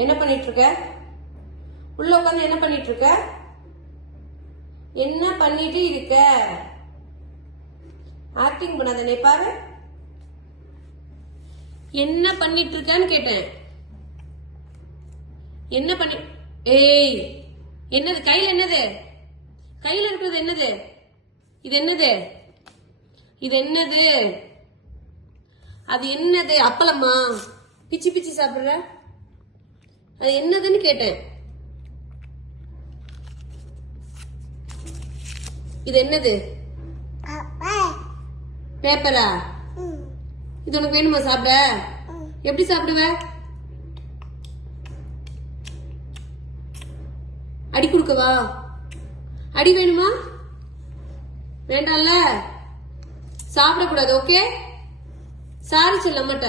என்ன பண்ணிட்டு இருக்க? உள்ள உட்காந்து என்ன பண்ணிட்டு இருக்க? என்ன பண்ணிட்டு இருக்க? ஆக்டிங் பண்ணாத, நீ பாரு. என்ன பண்ணிட்டு இருக்கன்னு கேட்டேன். என்ன பண்ணி? ஏய், என்னது கையில? என்னது கையில இருக்கிறது? என்னது இது? என்னது இது? என்னது அது? என்னது? அப்பளமா? பிச்சு பிச்சு சாப்பிடுற? அது என்னதுன்னு கேட்டேன். இது என்னது? பேப்பரா? இது உனக்கு வேணுமா சாப்பிட? எப்படி சாப்பிடுவ? அடி கொடுக்கவா? அடி வேணுமா? வேண்டாம்ல? சாப்பிடக்கூடாது. ஓகே, சாரி சொல்ல மாட்ட.